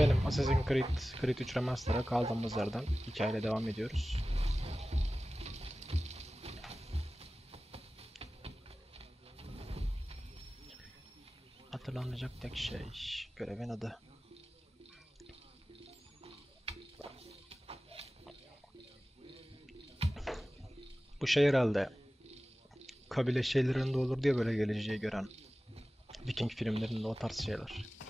Benim Assassin's Creed 3 Remaster'a kaldığımız yerden hikayeyle devam ediyoruz. Hatırlanacak tek şey, görevin adı. Bu şey herhalde kabile şeylerinde olur diye böyle geleceği gören Viking filmlerinde o tarz şeyler.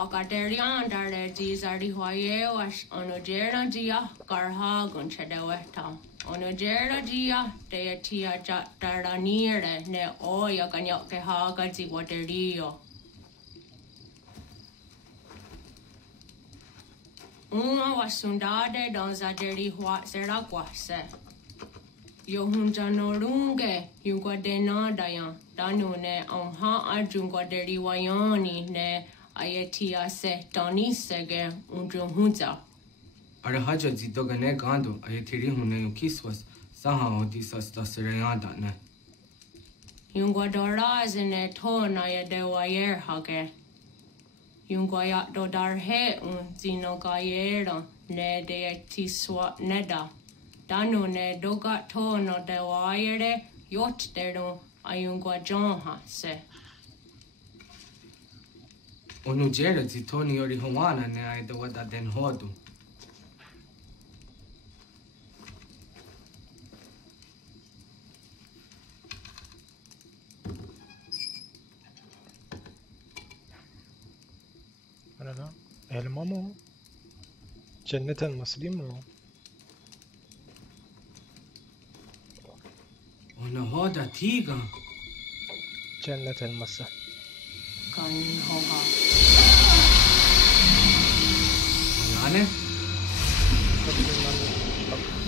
Akaderian der dizardi hoye was onojera dia garha gunchadeweta. Onojera dia de tia jataraniere ne oya ganyoke haga ziwaterio. Uma wasundade donzaderi hua serakwase. Yohunjanorunge yunguadenadayan danune onha arjunguaderi wayani ne Ayatia se Doni Sege Unjunza. Arahaja Zidogane Gando, Ayatiri Hune Kiswas, Saha Odisas da Sereadane. Yunguadora is in a ton Ayadewayer Hage. Yunguayat dodar he un Zinogayera ne de Tiswa Neda. Danu ne dogat tono de wire yot deru Ayunguajonha se. Onujera Zitoni Ori Hawana ne Aidawada Den Hodu. O ne lan? Elma mı o? Cennet elması değil mi o? Onahoda Tiga. Cennet elması. Kani hoha. Anane? Tabii bilmem ne. Bak.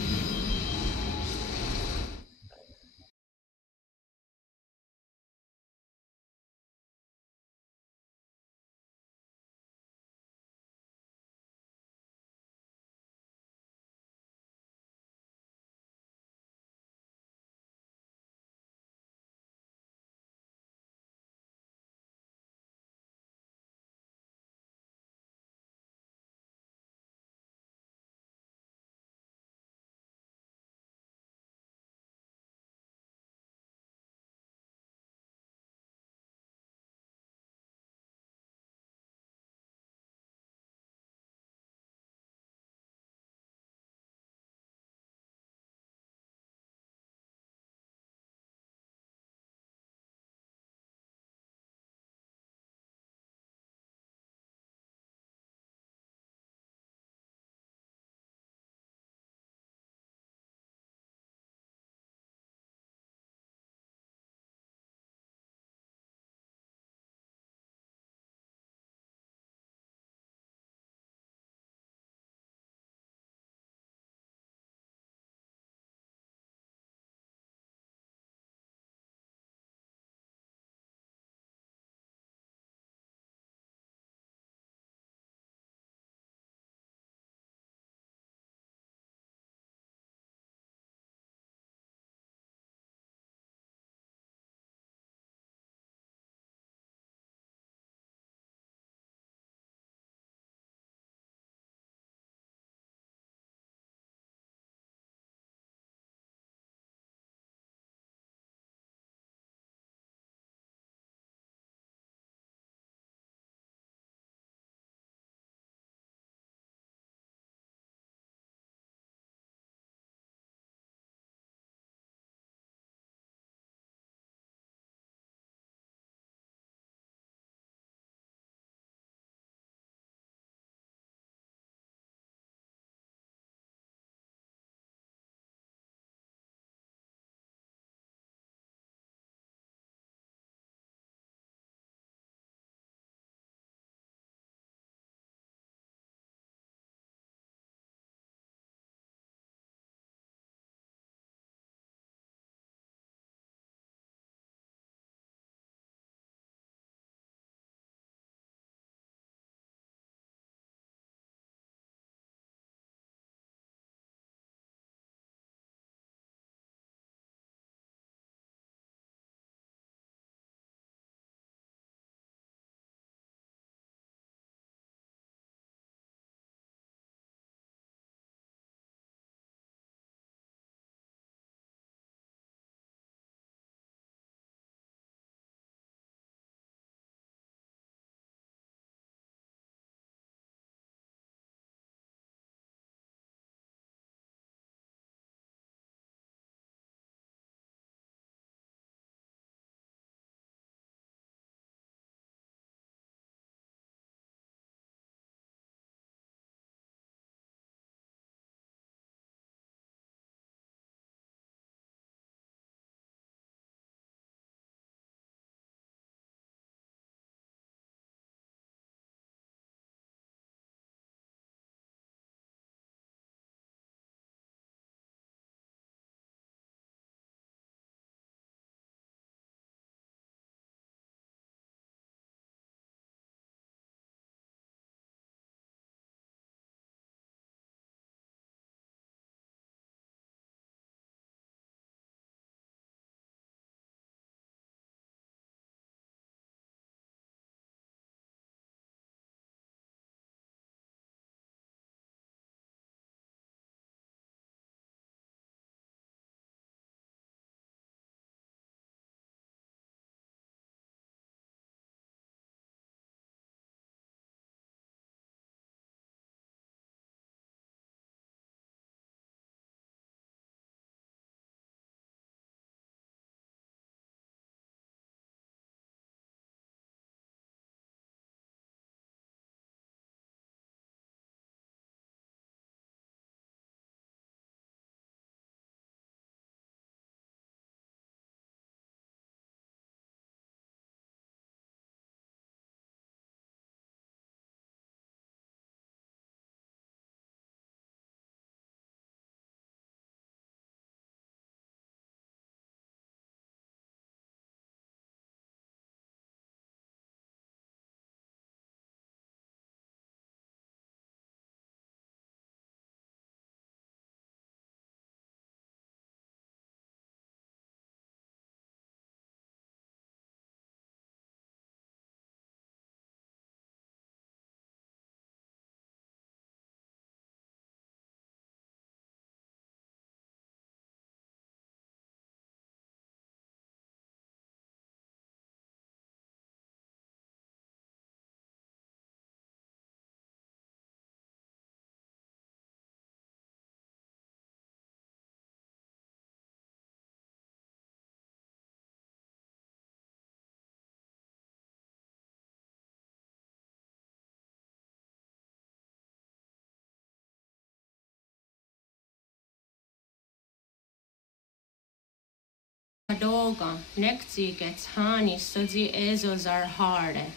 Doga, nekti gets hani sodzi ezo zarharde.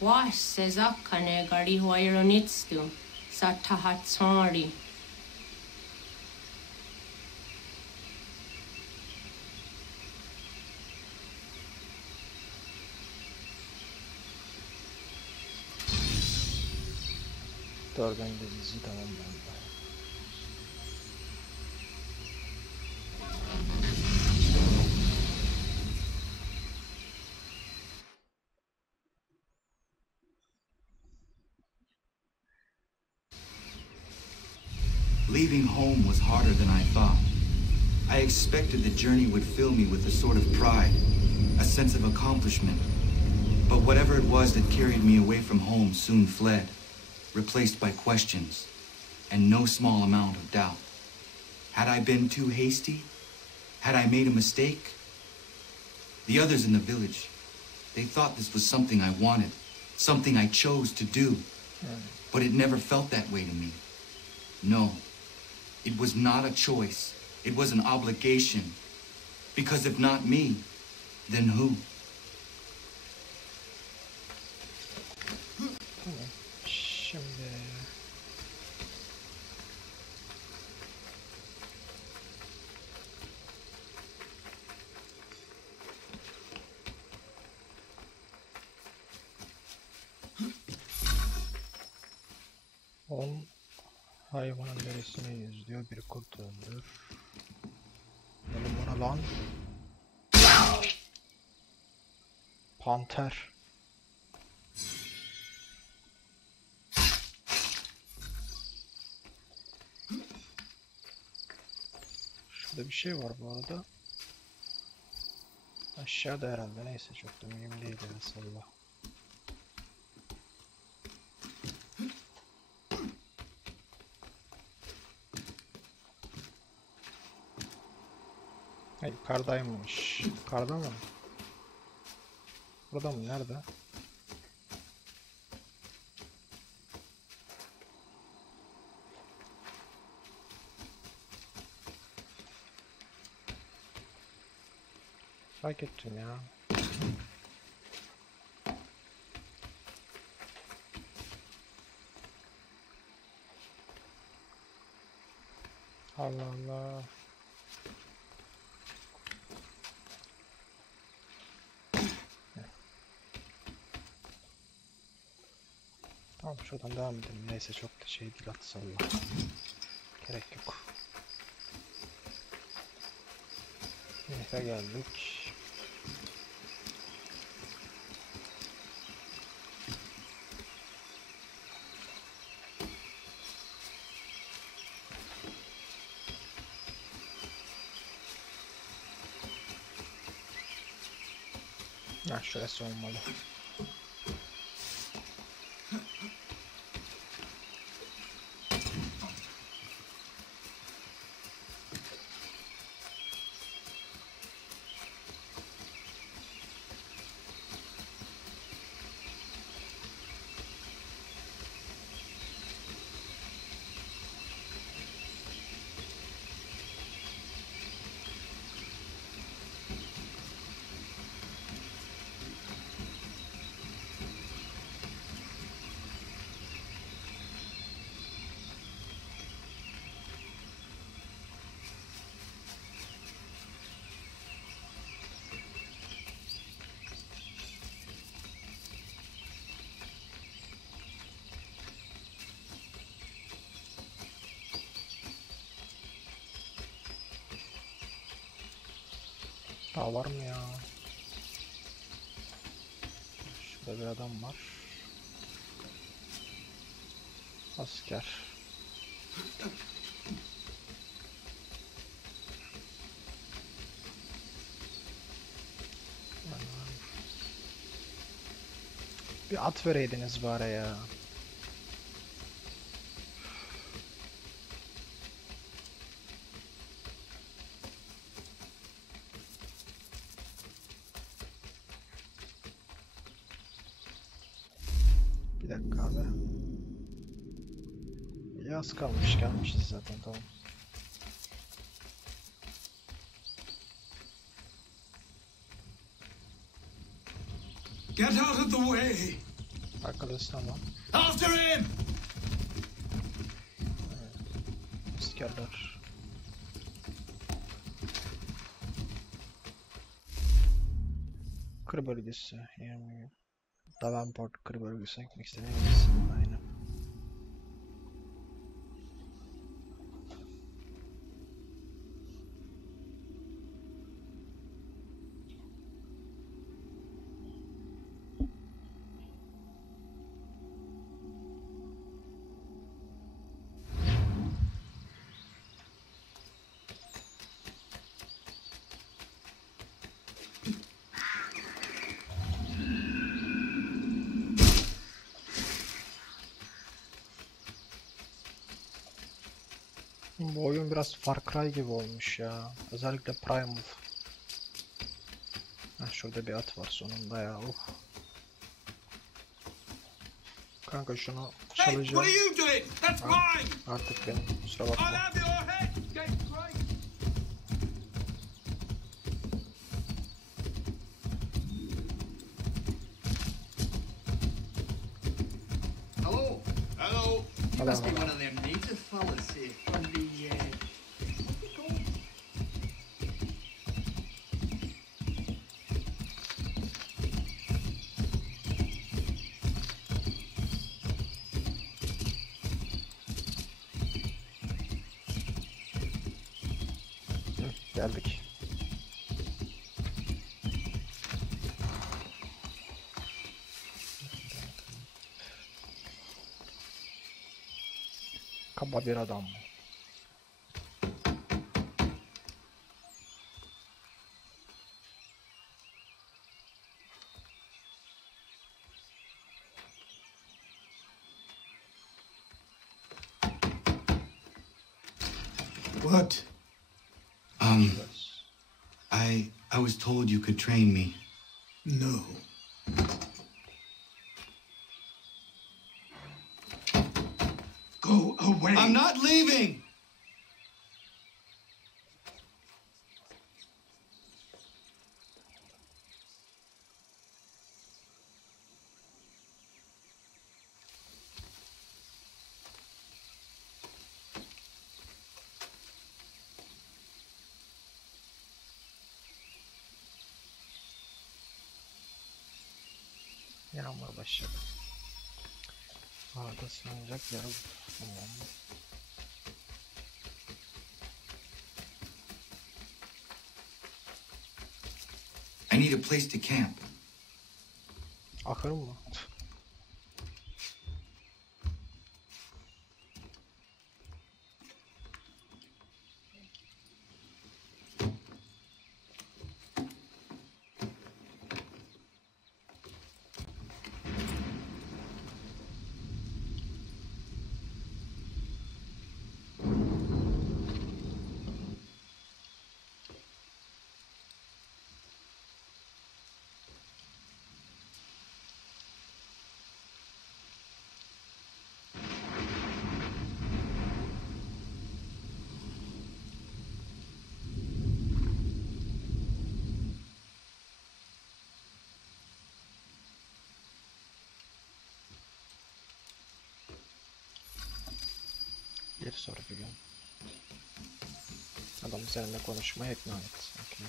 Wash sezakane gari huayronitstu, satahatsari. Dördüncü dizi tamamlandı. Leaving home was harder than I thought. I expected the journey would fill me with a sort of pride, a sense of accomplishment. But whatever it was that carried me away from home soon fled, replaced by questions and no small amount of doubt. Had I been too hasty? Had I made a mistake? The others in the village, they thought this was something I wanted, something I chose to do. But it never felt that way to me. No, it was not a choice. It was an obligation. Because if not me, then who? Şimdi hayvanın derisini yüzlüyor, bir kurt öldür. Oğlum bana lan. Panter. Şurada bir şey var bu arada. Aşağıda herhalde, neyse çok da mühim değil ya, salla. Hayır, yukarıdaymış. Yukarıda mı? Burada mı? Nerede? Fark ettim ya. Allah Allah. Tamam, şuradan devam edelim. Neyse çok da şey değil, atsalla. Gerek yok. Neyse geldik. Ha, şurası olmalı. Daha var mı ya? Şurada bir adam var. Asker. Bir at vereydiniz bari ya. Bir dakika abi. Yaz kalmış, gelmişiz zaten, tamam. Get out of the way! Arkadaş tamam. After him! İskerler. Kır bölgesi. Yani Davenport kır bölgesine gitmek istediğim aynen. Bu oyun biraz Far Cry gibi olmuş ya. Özellikle Primal. Heh, şurada bir at var sonunda ya. Kanka şunu çalacağım. What are you doing? That's mine! Artık benim. Kusura I'll bakma. have your head, scapegrace! Hello. Hello. You must be one of them native fellas from the, what's it called? Geldik. Kaba bir adam. What? I was told you could train me. No. Go away! I'm not leaving! Yağmur başladı. Arada sığınacak yarım. Tamam. I need a place to camp. Ahır mı? Bir sonraki gün. Adam üzerinde konuşmaya ikna et. Okay.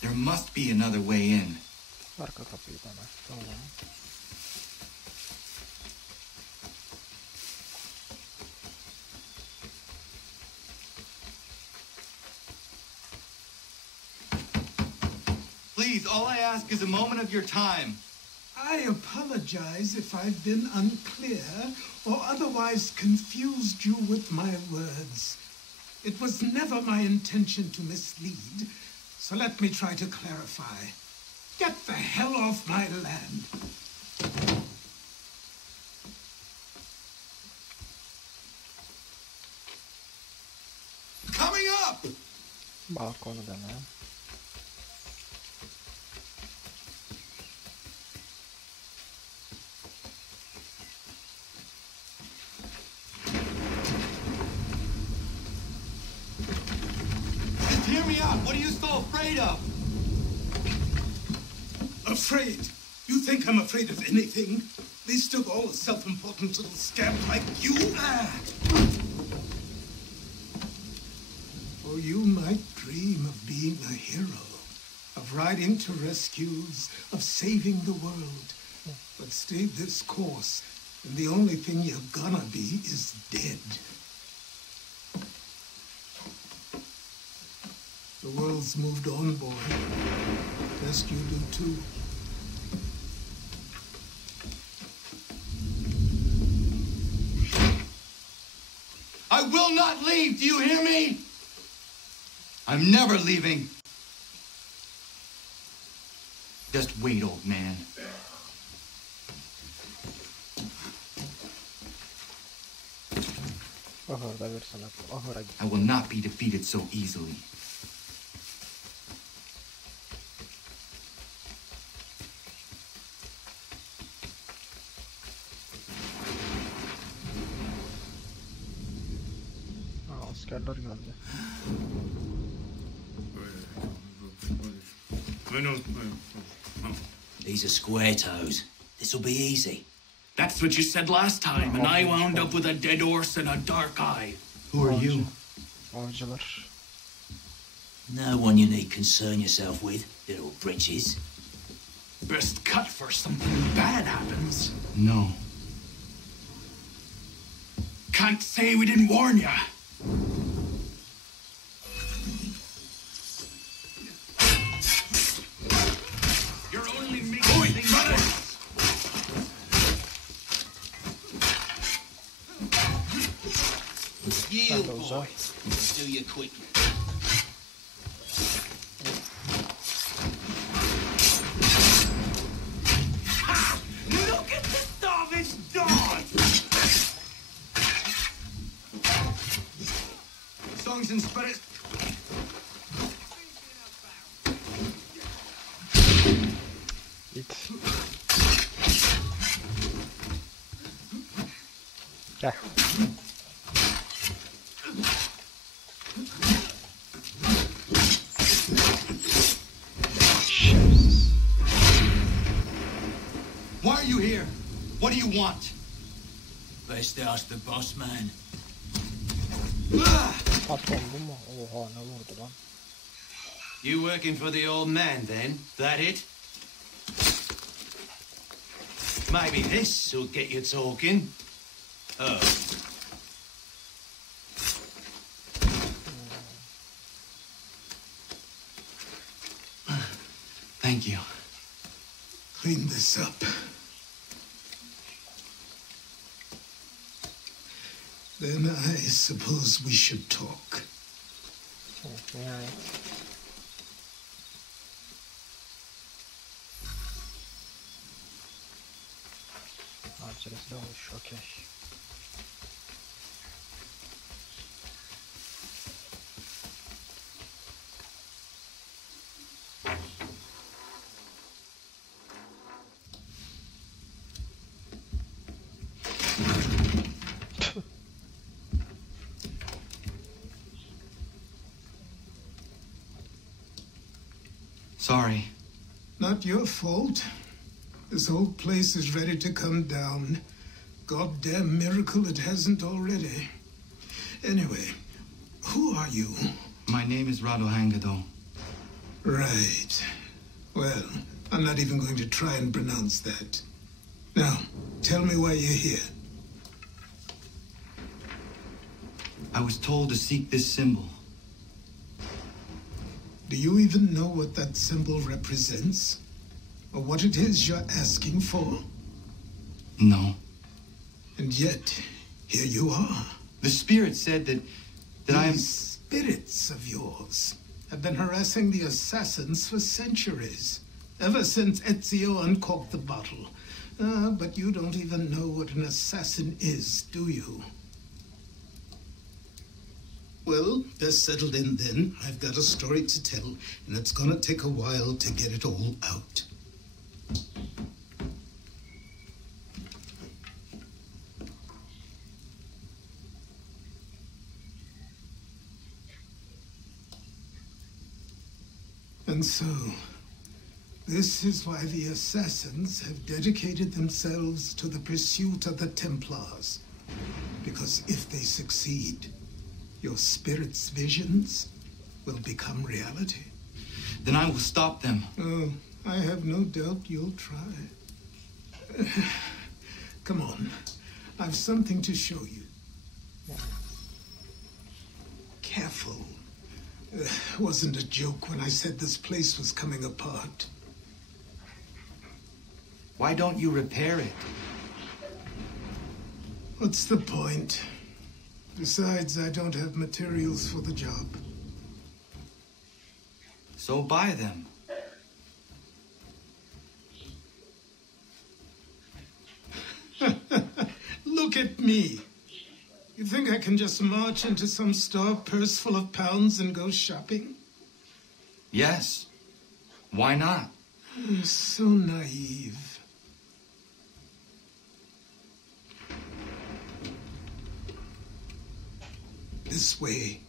There must be another way in. Arka kapıyı bana. Tamam. Please, all I ask is a moment of your time. I apologize if I've been unclear or otherwise confused you with my words. It was never my intention to mislead, so let me try to clarify. Get the hell off my land. Coming up! Balkonu deme. Just hear me out. What are you so afraid of? Afraid? You think I'm afraid of anything? Least of all a self-important little scamp like you? Oh, you might dream of being a hero, of riding to rescues, of saving the world. But stay this course, and the only thing you're gonna be is dead. The world's moved on, boy. Best you do too. I will not leave. Do you hear me? I'm never leaving. Just wait, old man. I will not be defeated so easily. Askerler geldi. These are square toes. This'll be easy. That's what you said last time, and I wound up with a dead horse and a dark eye. Who are you? Avcılar. No one you need concern yourself with, little britches. Best cut for something bad happens. No. Can't say we didn't warn ya. You're only making things worse. Yield, boy. Do you quickly. Look at the savage dog! Songs and spirit. Git. Gel. Şerefsiz. Why are you here? What do you want? Best ask the boss man. Patron bu mu? Oha ne vurdu lan? You working for the old man then? That it? Maybe this will get you talking. Oh. Thank you. Clean this up. Then I suppose we should talk. Nihayet. Harcırası da olmuş, okey. Sorry. Not your fault. This whole place is ready to come down. Goddamn miracle it hasn't already. Anyway, who are you? My name is Rado Hangado. Right. Well, I'm not even going to try and pronounce that. Now, tell me why you're here. I was told to seek this symbol. Do you even know what that symbol represents? Or what it is you're asking for? No. And yet, here you are. The spirit said that I am... These spirits of yours have been harassing the assassins for centuries. Ever since Ezio uncorked the bottle. But you don't even know what an assassin is, do you? Well, they're settled in then. I've got a story to tell, and it's gonna take a while to get it all out. And so, this is why the assassins have dedicated themselves to the pursuit of the Templars. Because if they succeed, your spirit's visions will become reality. Then I will stop them. Oh, I have no doubt you'll try. Come on, I've something to show you. Careful. Wasn't a joke when I said this place was coming apart. Why don't you repair it? What's the point? Besides, I don't have materials for the job. So buy them. Look at me. You think I can just march into some store purse full of pounds and go shopping? Yes. Why not? So naive. This way.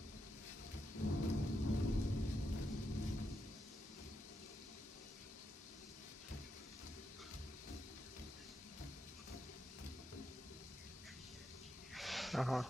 Aha.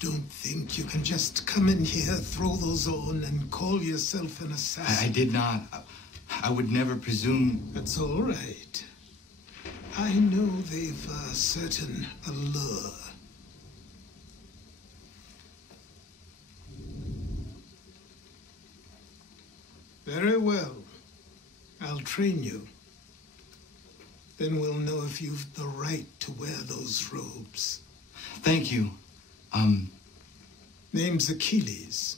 Don't think you can just come in here, throw those on, and call yourself an assassin. I did not. I would never presume. That's all right. I know they've a certain allure. Very well. I'll train you. Then we'll know if you've the right to wear those robes. Thank you. Name's Achilles.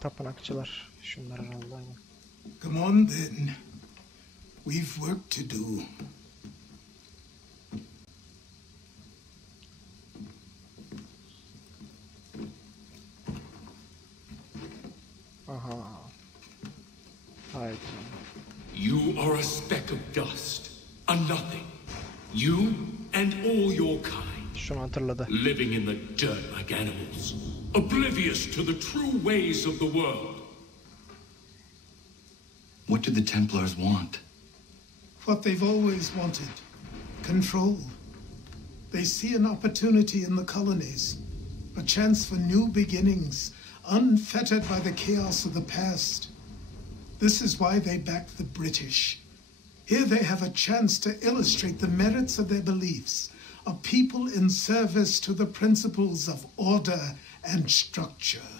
Tapınakçılar. Şunlar herhalde aynı. Come on then. We've work to do. Aha. Haydi. You are a speck of dust, a nothing. You and all your kind. Şunu hatırladı. Living in the dirt like animals, oblivious to the true ways of the world. What do the Templars want? What they've always wanted. Control. They see an opportunity in the colonies. A chance for new beginnings, unfettered by the chaos of the past. This is why they back the British. Here they have a chance to illustrate the merits of their beliefs, a people in service to the principles of order and structure.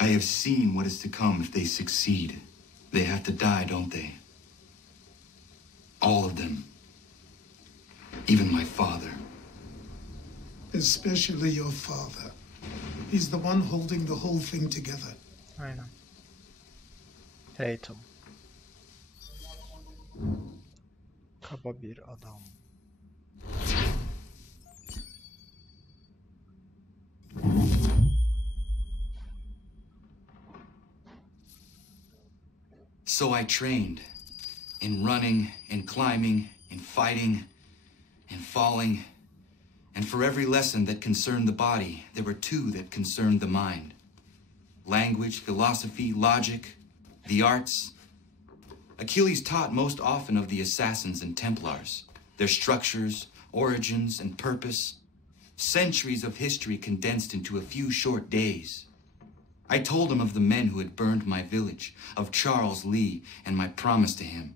I have seen what is to come if they succeed. They have to die, don't they? All of them. Even my father. Especially your father. He's the one holding the whole thing together. Aynen. Eğitim. Kaba bir adam. So I trained. In running, in climbing, in fighting, in falling. And for every lesson that concerned the body, there were two that concerned the mind. Language, philosophy, logic, the arts. Achilles taught most often of the assassins and Templars, their structures, origins, and purpose. Centuries of history condensed into a few short days. I told him of the men who had burned my village, of Charles Lee, and my promise to him.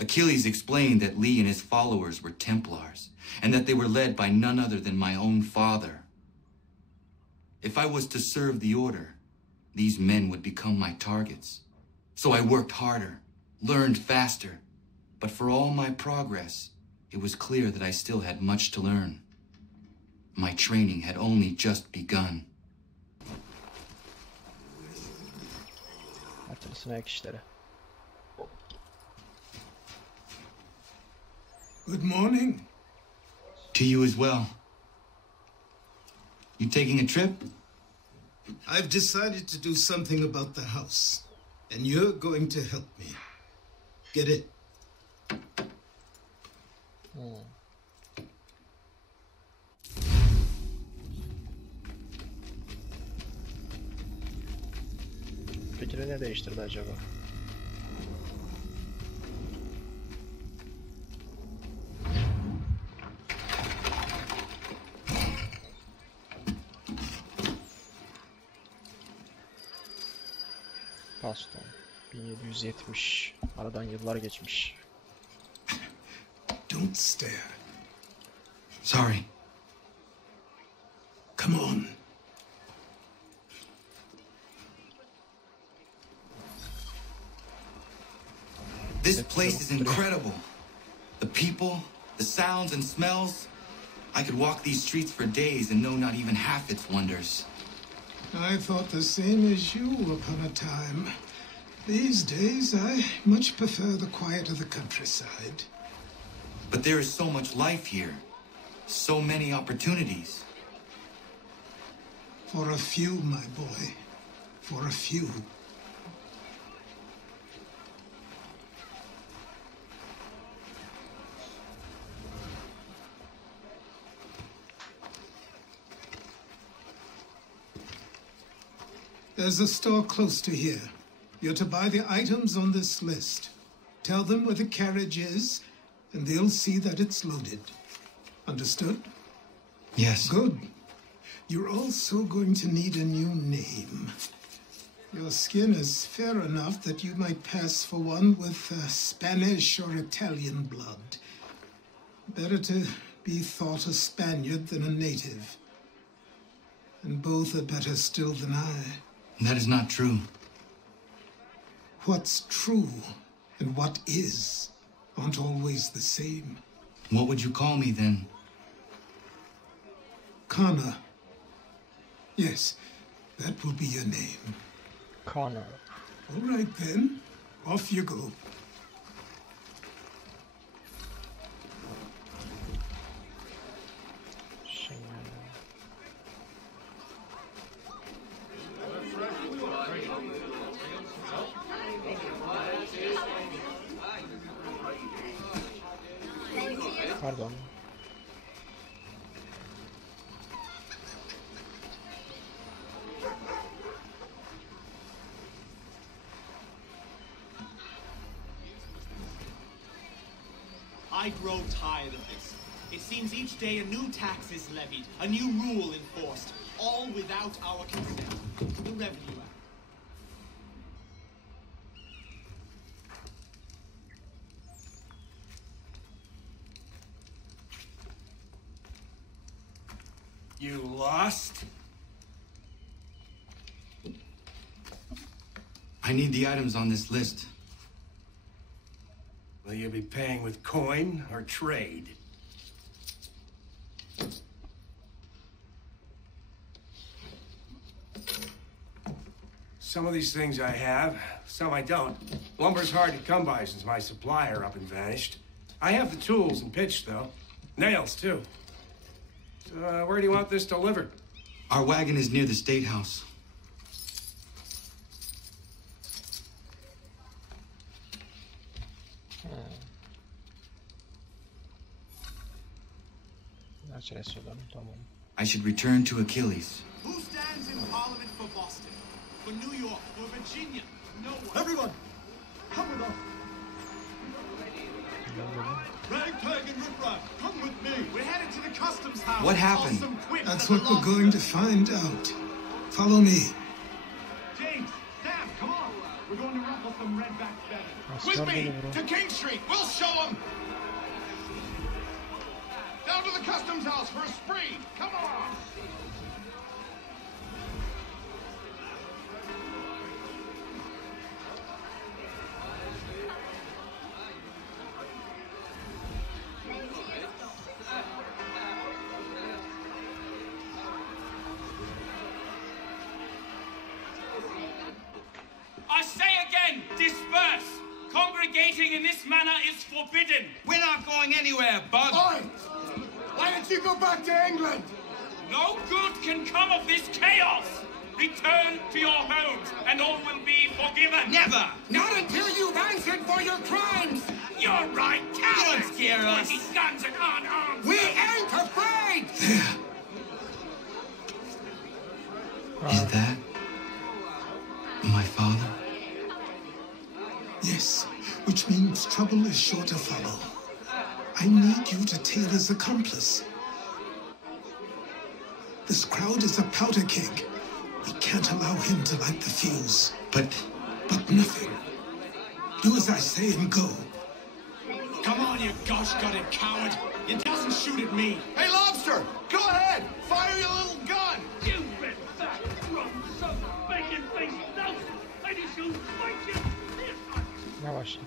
Achilles explained that Lee and his followers were Templars, and that they were led by none other than my own father. If I was to serve the order, these men would become my targets. So I worked harder, learned faster, but for all my progress, it was clear that I still had much to learn. My training had only just begun. Hatırlısın ayak işleri. Good morning. To you as well. You taking a trip? I've decided to do something about the house, and you're going to help me. Get it? Fikri ne değiştirdi acaba? Baston 1770. Aradan yıllar geçmiş. Don't stare. Sorry. Come on. This place is incredible. The people, the sounds and smells. I could walk these streets for days and know not even half its wonders. I thought the same as you upon a time. These days, I much prefer the quiet of the countryside. But there is so much life here. So many opportunities. For a few, my boy. For a few. There's a store close to here. You're to buy the items on this list. Tell them where the carriage is, and they'll see that it's loaded. Understood? Yes. Good. You're also going to need a new name. Your skin is fair enough that you might pass for one with Spanish or Italian blood. Better to be thought a Spaniard than a native. And both are better still than I. That is not true. What's true and what is aren't always the same. What would you call me then? Connor. Yes, that will be your name. Connor. All right then, off you go. Pardon. I grow tired of this. It seems each day a new tax is levied, a new rule enforced, all without our consent. The Revenue Act. You lost? I need the items on this list. Will you be paying with coin or trade? Some of these things I have, some I don't. Lumber's hard to come by since my supplier up and vanished. I have the tools and pitch, though. Nails, too. So, where do you want this delivered? Our wagon is near the State House. I should return to Achilles. Who stands in Parliament for Boston? For New York? For Virginia? No one. Everyone, come with us. Ragtag and riffraff, come with me. We're headed to the customs house. What happened? Awesome quips That's that what we're belong going to to find out. Follow me. James, Sam, come on. We're going to ruffle some them redback better. Asker dolu bro. To King Street, we'll show them. Down to the customs house for a spree. Come on. I say again, disperse! Congregating in this manner is forbidden! We're not going anywhere, Bug! Oi! Why don't you go back to England? No good can come of this chaos! Return to your homes, and all will be forgiven! Never! Not until you've answered for your crimes! You're right, cowards! You don't scare us! 20 guns and unarmed! We ain't afraid! There. Is that my father? Yes, which means trouble is sure to follow. I need you to Taylor's accomplice. This crowd is a powder keg. We can't allow him to light the fuse. But nothing. Do as I say and go. Come on, you gosh-gutted coward. You doesn't shoot at me. Hey, Lobster, go ahead. Fire your little gun. You red fat, rum, soap, bacon face, no! Lady shoes, fight you! Yavaş git.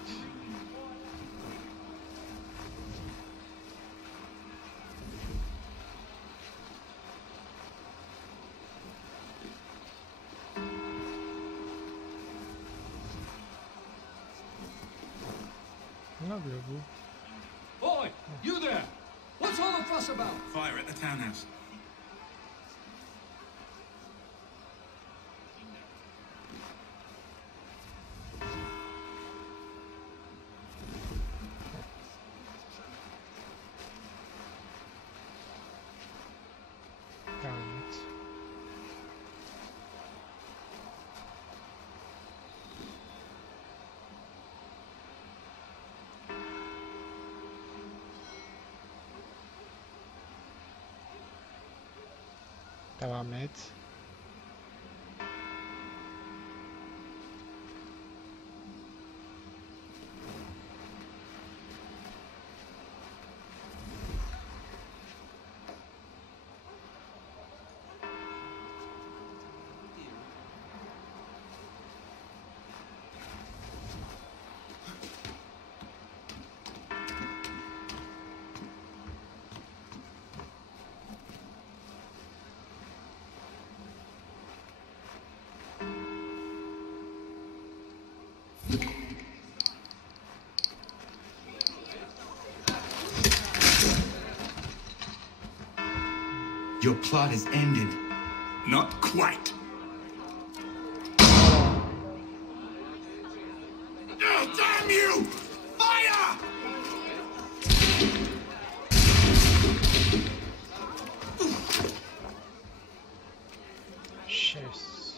Ne yapıyor bu? Boy, you there! What's all the fuss about? Fire at the townhouse. Devam et. Devam et. Your plot has ended. Not quite. Oh, damn you! Fire! Şerefsiz.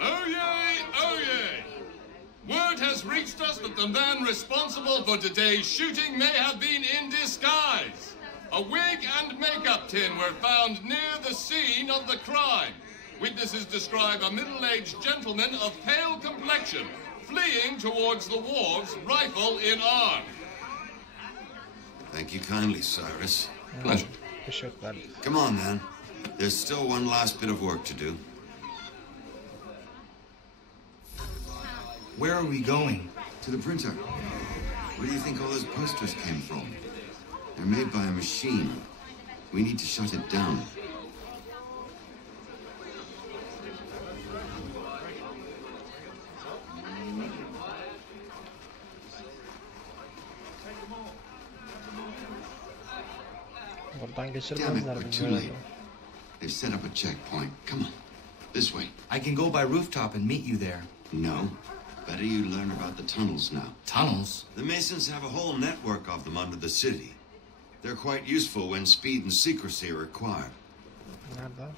Oh yay, oh yay! Word has reached us that the man responsible for today's shooting may have been in disguise. A wig and makeup tin were found near the scene of the crime. Witnesses describe a middle-aged gentleman of pale complexion fleeing towards the wharves, rifle in arm. Thank you kindly, Cyrus. Pleasure. Come on, then. There's still one last bit of work to do. Where are we going? To the printer. Where do you think all those posters came from? They're made by a machine. We need to shut it down. Buradan Damn it, geçirmezler we're bizi too herhalde. late. They've set up a checkpoint. Come on. This way. I can go by rooftop and meet you there. No. Better you learn about the tunnels now. Tunnels? The Masons have a whole network of them under the city. They're quite useful when speed and secrecy are required. Nerede?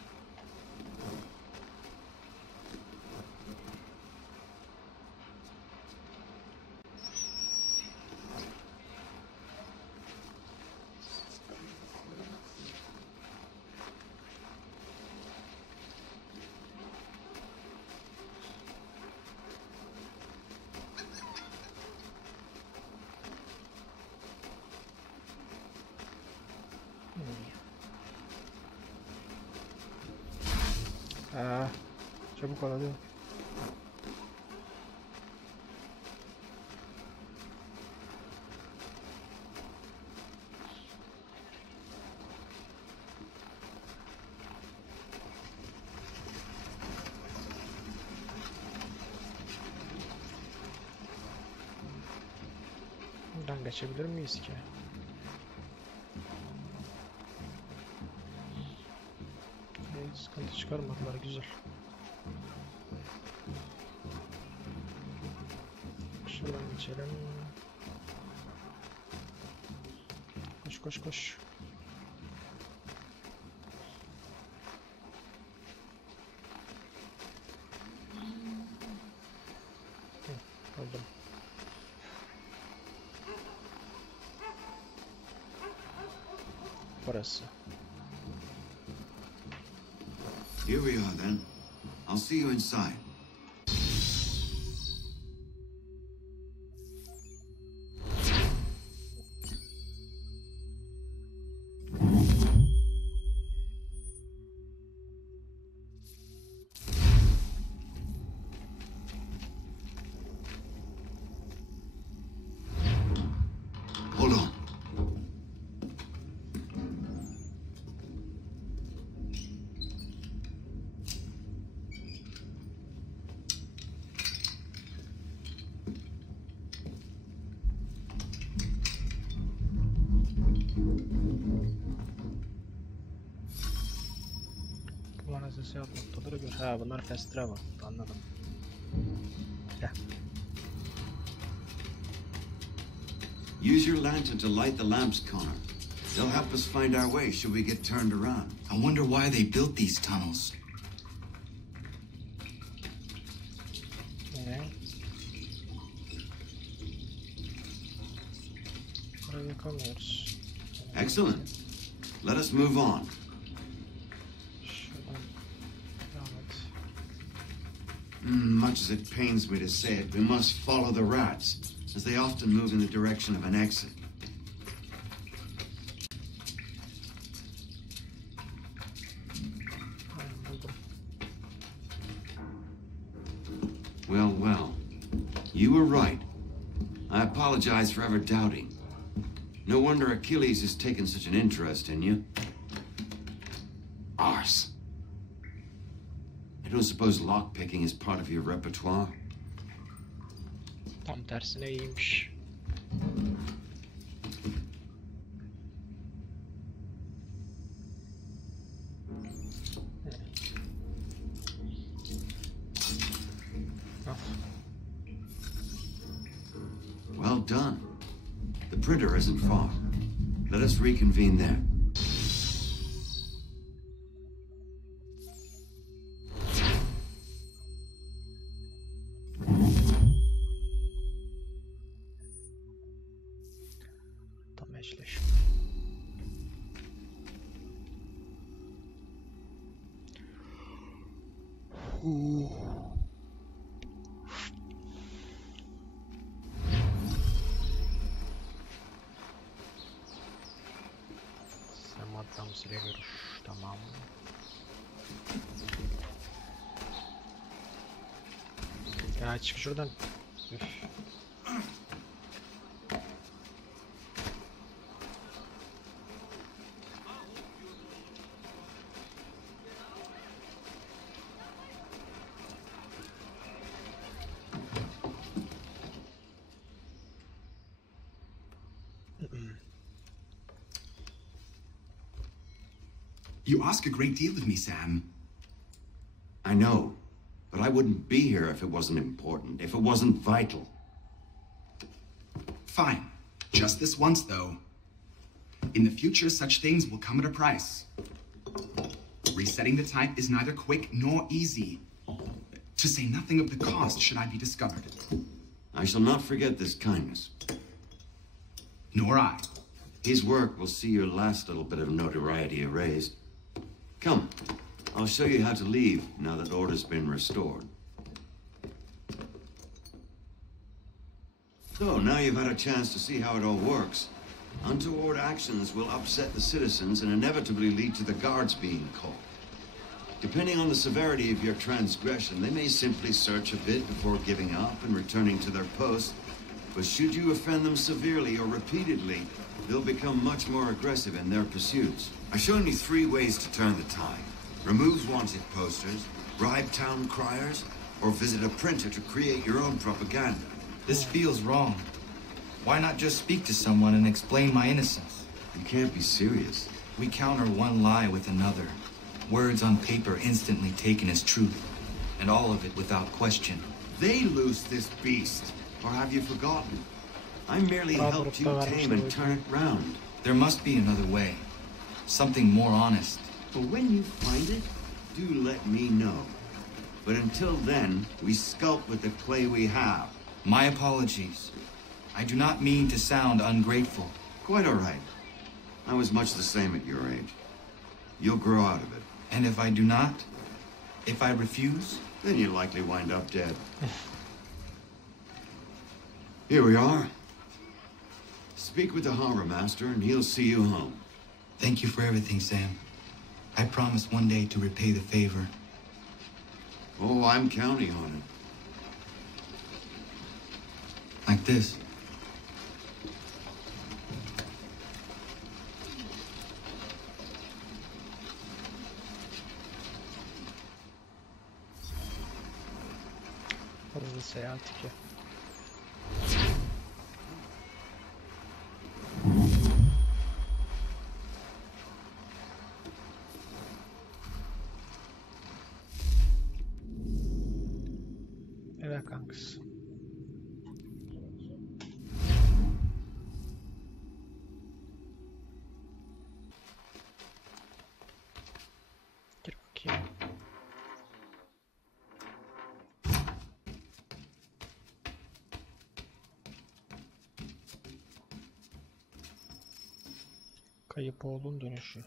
Çabuk ol hadi. Buradan geçebilir miyiz ki? Sıkıntı çıkarmadılar, güzel. Şuradan geçelim. Koş koş koş. Aldım. Burası. Here we are, then. I'll see you inside. Hold on. Kullanıcısı alt noktaları gör. Ha bunlar fast travel. Anladım. Gel. Use your lantern to light the lamps, Connor. They'll help us find our way should we get turned around. I wonder why they built these tunnels. Ne? Burayı yakamıyoruz. Excellent. Let us move on. Şuradan devam et. Much as it pains me to say it, we must follow the rats, as they often move in the direction of an exit. Well, well. You were right. I apologize for ever doubting. No wonder Achilles has taken such an interest in you. Arse. I don't suppose lockpicking is part of your repertoire? Tam tersine iyiymiş. Well done. The printer isn't far. Let us reconvene there. Semadan süre görüş. Tamam. Ya çık şuradan. Üf. You ask a great deal of me, Sam. I know, but I wouldn't be here if it wasn't important, if it wasn't vital. Fine. Just this once, though. In the future, such things will come at a price. Resetting the type is neither quick nor easy. To say nothing of the cost should I be discovered. I shall not forget this kindness. Nor I. His work will see your last little bit of notoriety erased. Come, I'll show you how to leave now that order's been restored. So, now you've had a chance to see how it all works. Untoward actions will upset the citizens and inevitably lead to the guards being called. Depending on the severity of your transgression, they may simply search a bit before giving up and returning to their post. But should you offend them severely or repeatedly, they'll become much more aggressive in their pursuits. I've shown you 3 ways to turn the tide. Remove wanted posters, bribe town criers, or visit a printer to create your own propaganda. This feels wrong. Why not just speak to someone and explain my innocence? You can't be serious. We counter one lie with another. Words on paper instantly taken as truth. And all of it without question. They loose this beast. Or have you forgotten? I merely helped you tame and turn it round. There must be another way. Something more honest. But when you find it, do let me know. But until then, we sculpt with the clay we have. My apologies. I do not mean to sound ungrateful. Quite all right. I was much the same at your age. You'll grow out of it. And if I do not? If I refuse? Then you'll likely wind up dead. Here we are. Speak with the harbor master and he'll see you home. Thank you for everything, Sam. I promise one day to repay the favor. Oh, I'm counting on it. Like this. Hızlı seyahat ki. Evet kankası. Gir bakayım. Kayıp oğlun dönüşü.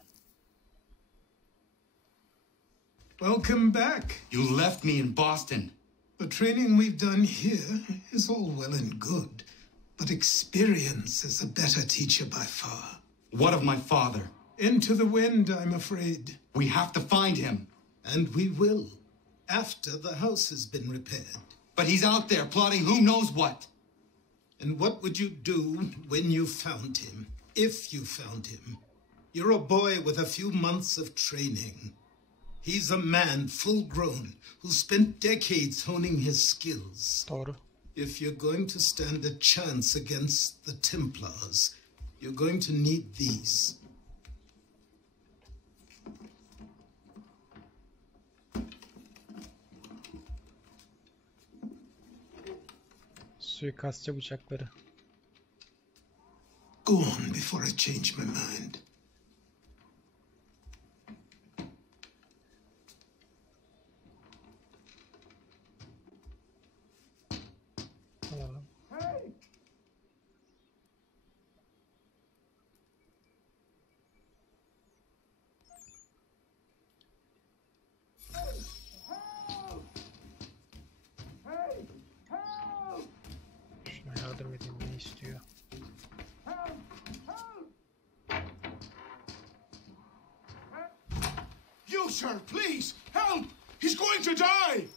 Welcome back. You left me in Boston. The training we've done here is all well and good, but experience is a better teacher by far. What of my father? Into the wind, I'm afraid. We have to find him. And we will, after the house has been repaired. But he's out there plotting who knows what. And what would you do when you found him? If you found him? You're a boy with a few months of training. He's a man full grown who spent decades honing his skills. Doğru. If you're going to stand a chance against the Templars, you're going to need these. Suikastçı bıçakları. Go on before I change my mind. Alalım. Yardım edeyim, ne istiyor? You, sir, please, help! He's going to die!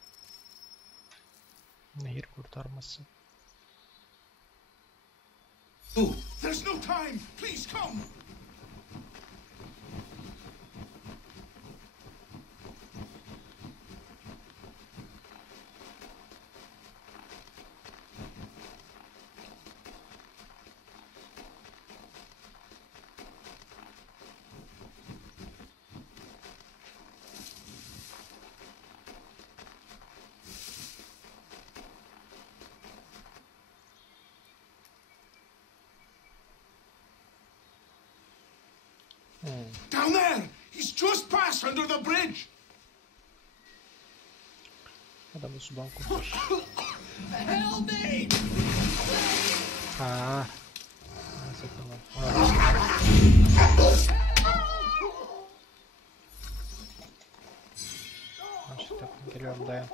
Nehir kurtarması. There's no time! Please come! Down there! He's just passed under the bridge! Adamı sudan kurtar. Help me! Ha. Neyse tamam. Karşı takım geliyorum, dayan.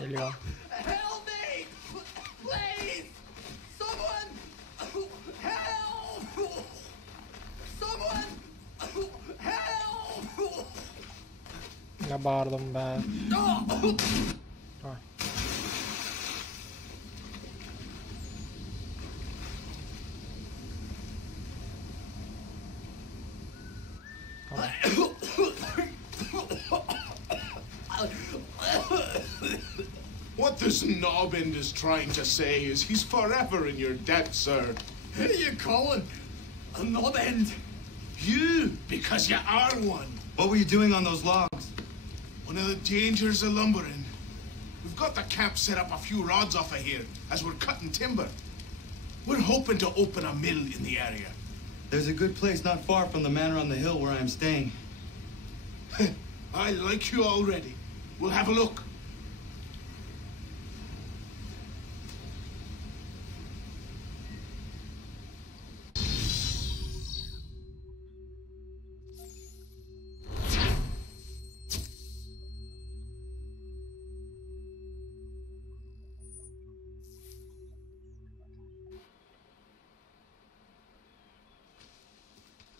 Geliyor. Help me! Please! Someone! Help! Someone! Help! Ne bağırdım ben? Ha. Tamam. What this knobend is trying to say is he's forever in your debt, sir. Who are you calling? A knob end? You, because you are one. What were you doing on those logs? One of the dangers of lumbering. We've got the camp set up a few rods off of here as we're cutting timber. We're hoping to open a mill in the area. There's a good place not far from the manor on the hill where I'm staying. I like you already. We'll have a look.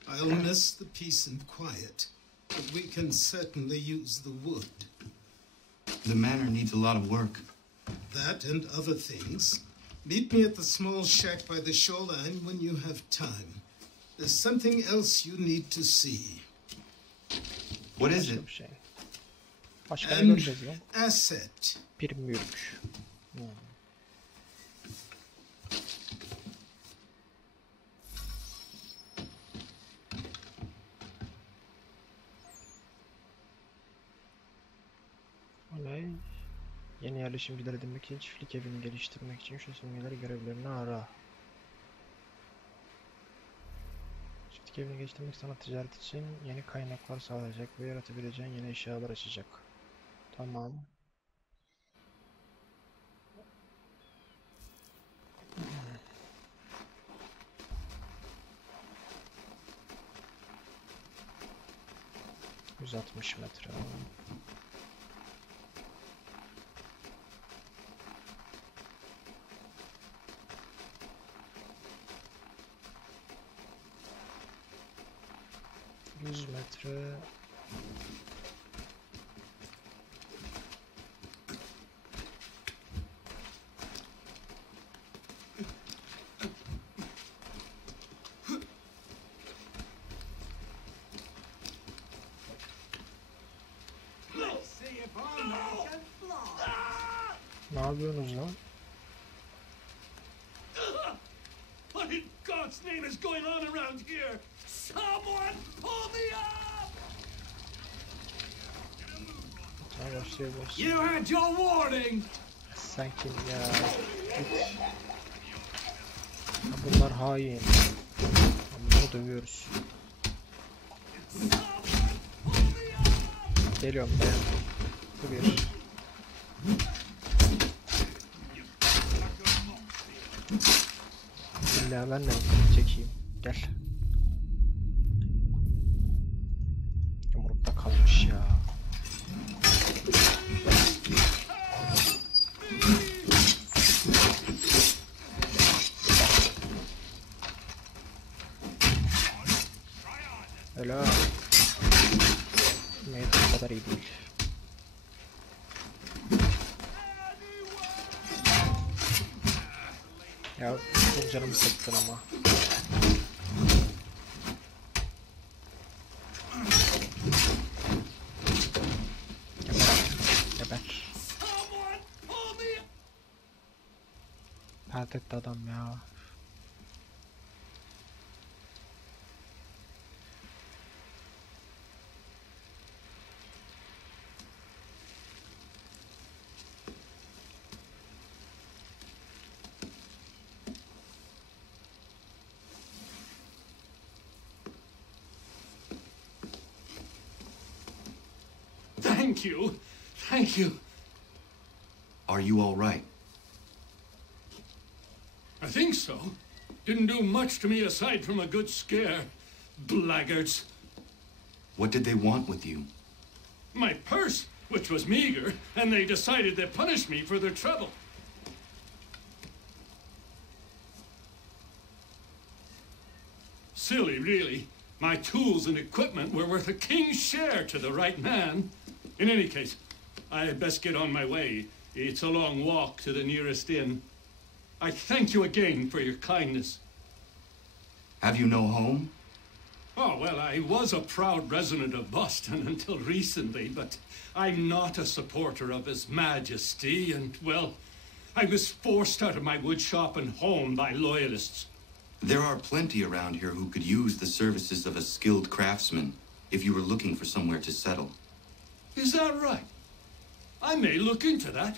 I'll miss the peace and quiet, but we can certainly use the wood. The manor needs a lot of work. That and other things. Meet me at the small shack by the shoreline when you have time. There's something else you need to see. What is it? Başka ne An göreceğiz lan? asset. Bir mülk. Olay. Yeni yerleşimciler edinmek için çiftlik evini geliştirmek için şu simgeleri görevlerini ara. Çiftlik evini geliştirmek sana ticaret için yeni kaynaklar sağlayacak ve yaratabileceğin yeni eşyalar açacak. Tamam. ...160 metre. ...100 metre... Ne yapıyorsunuz lan? What in God's name is going on around here? Someone pull me up! Tamam. başlayabiliriz. You had your warning. Sen kim ya? Git. Ya bunlar hain. Bunları dövüyoruz. Geliyorum dayan. Bu bir. İlla ben de çekeyim. Gel. Yumrukta kalmış ya. Öyle. Meydan o kadar iyi değil. Ya çok canımı sıktın ama. Geber. Pert etti adam ya. Thank you. Thank you. Are you all right? I think so. Didn't do much to me aside from a good scare. Blackguards. What did they want with you? My purse, which was meager, and they decided to punish me for their trouble. Silly, really. My tools and equipment were worth a king's share to the right man. In any case, I had best get on my way. It's a long walk to the nearest inn. I thank you again for your kindness. Have you no home? Oh, well, I was a proud resident of Boston until recently, but I'm not a supporter of His Majesty, and, well, I was forced out of my woodshop and home by loyalists. There are plenty around here who could use the services of a skilled craftsman if you were looking for somewhere to settle. Is that right? I may look into that.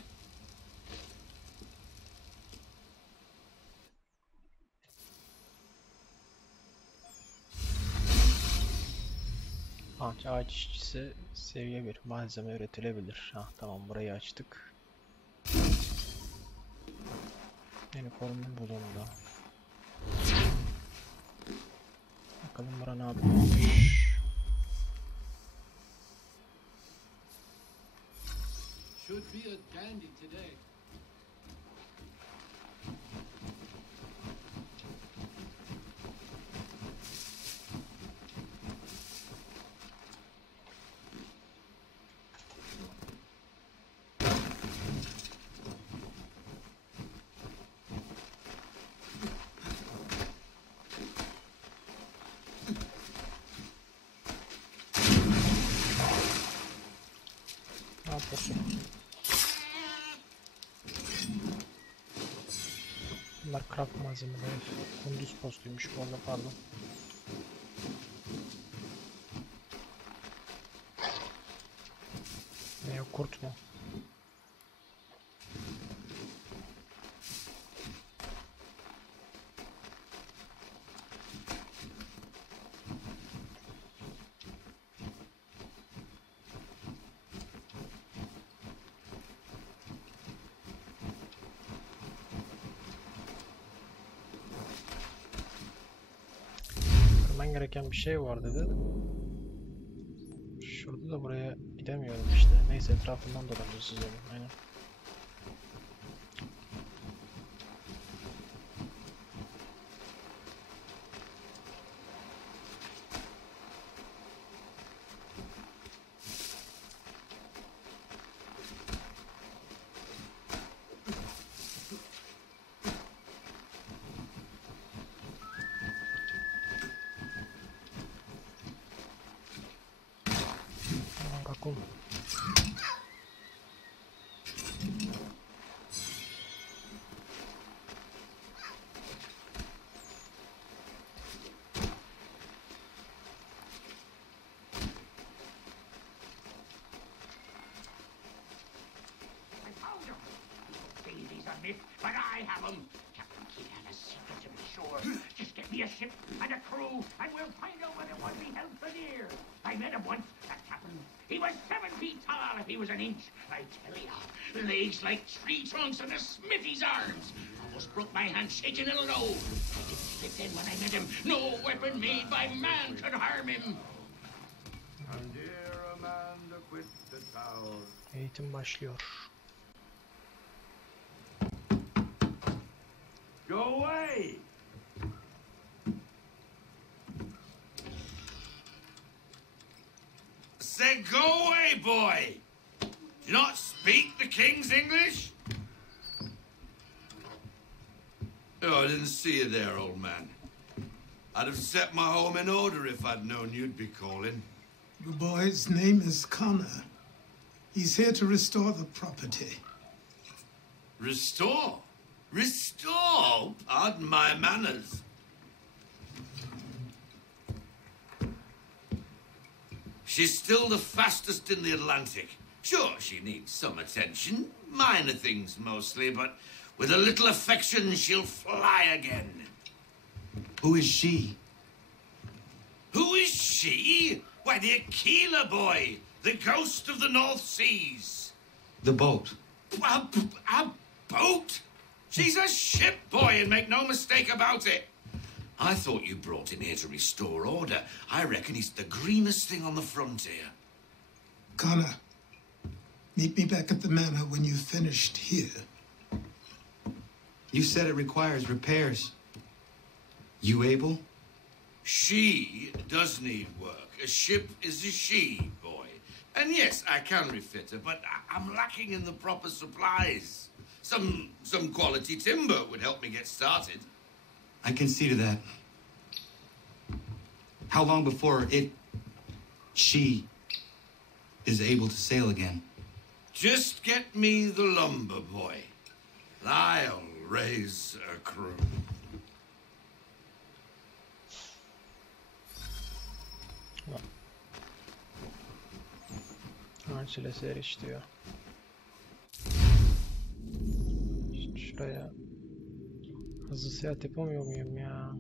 Ağaç işçisi seviye 1 malzeme üretilebilir. Ah tamam, burayı açtık. Yeni konumum bulundu. Bakalım bura ne yapıyormuş. Should be a dandy today. Ne yapıyorsun? Bunlar craft malzemeleri. Kunduz postuymuş bu arada, pardon. Ne o, kurt mu? Gereken bir şey var dedi. Şurada da buraya gidemiyorum işte. Neyse, etrafından dolanıyoruz size. Aynen. crew, and we'll find out whether one be held so near. I met him once, that captain. He was 7 feet tall if he was an inch. I tell ya, legs like tree trunks and a smithy's arms. Almost broke my hand shaking it'll know. I didn't slip then when I met him. No weapon made by man could harm him. And here a man to quit the tower. Eğitim başlıyor. Go away! Say, go away, boy! Do you not speak the king's English? Oh, I didn't see you there, old man. I'd have set my home in order if I'd known you'd be calling. The boy's name is Connor. He's here to restore the property. Restore? Restore? Pardon my manners. She's still the fastest in the Atlantic. Sure, she needs some attention. Minor things mostly, but with a little affection, she'll fly again. Who is she? Who is she? Why, the Aquila boy, the ghost of the North Seas. The boat. A boat? She's a ship, boy, and make no mistake about it. I thought you brought him here to restore order. I reckon he's the greenest thing on the frontier. Connor, meet me back at the manor when you've finished here. You said it requires repairs. You able? She does need work. A ship is a she, boy. And yes, I can refit her, but I'm lacking in the proper supplies. Some quality timber would help me get started. I can see to that. How long before she is able to sail again? Just get me the lumber, boy. I'll raise a crew. Ağaçla erişiyor. Şuraya hızlı seyahat yapamıyor muyum ya?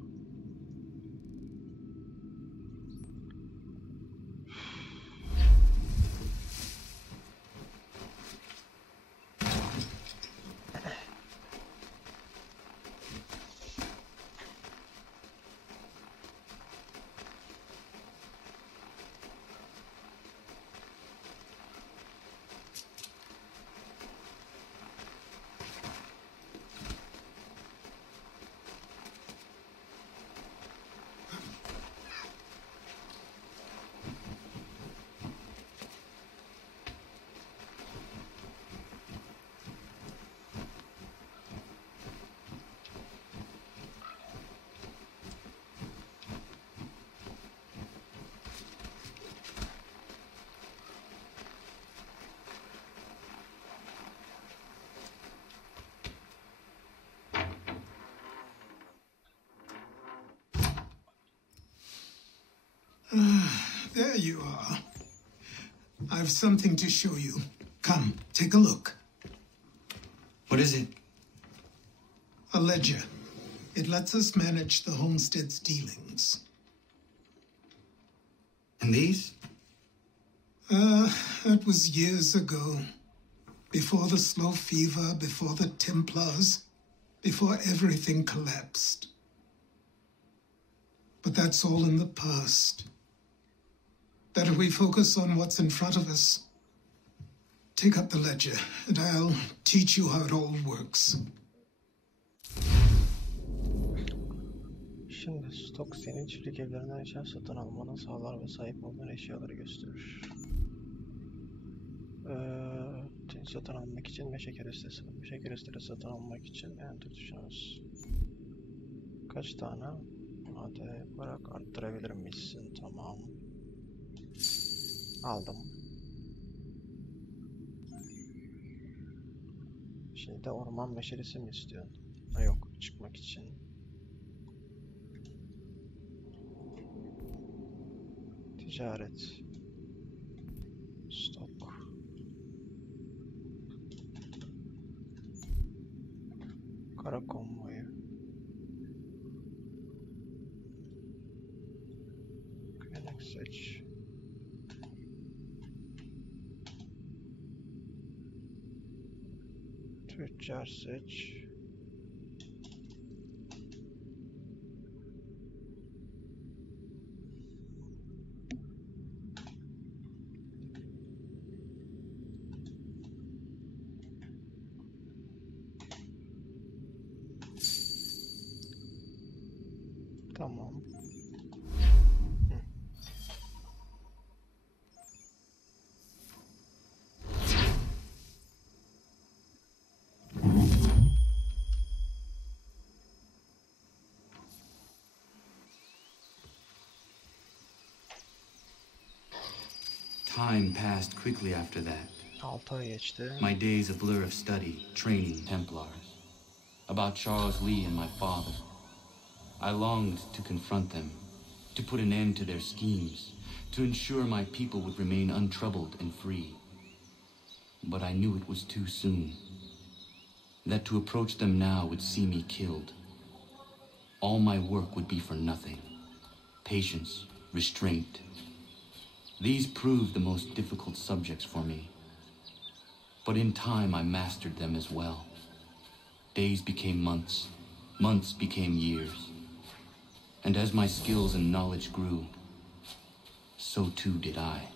There you are. I've something to show you. Come, take a look. What is it? A ledger. It lets us manage the homestead's dealings. And these? That was years ago. Before the slow fever, before the Templars, before everything collapsed. But that's all in the past. Better we focus on what's in front of us. Take up the ledger, and I'll teach you how it all works. Şimdi stok senin çiftlik evlerinden eşya satın almanı sağlar ve sahip olduğun eşyaları gösterir. Satın almak için meşe kerestesi. Meşe kerestesi satın almak için enter tuşunuz. Kaç tane? Hadi bırak arttırabilir misin? Tamam. Aldım. Şimdi de orman meşalesi mi istiyorsun? Ha yok, çıkmak için. Ticaret. Stok. Kara konvoyu. Tüccar seç. Tamam. Time passed quickly after that. 6 ay geçti. My days a blur of study, training Templars. About Charles Lee and my father. I longed to confront them, to put an end to their schemes, to ensure my people would remain untroubled and free. But I knew it was too soon. That to approach them now would see me killed. All my work would be for nothing. Patience, restraint. These proved the most difficult subjects for me. But in time I mastered them as well. Days became months, months became years. And as my skills and knowledge grew, so too did I.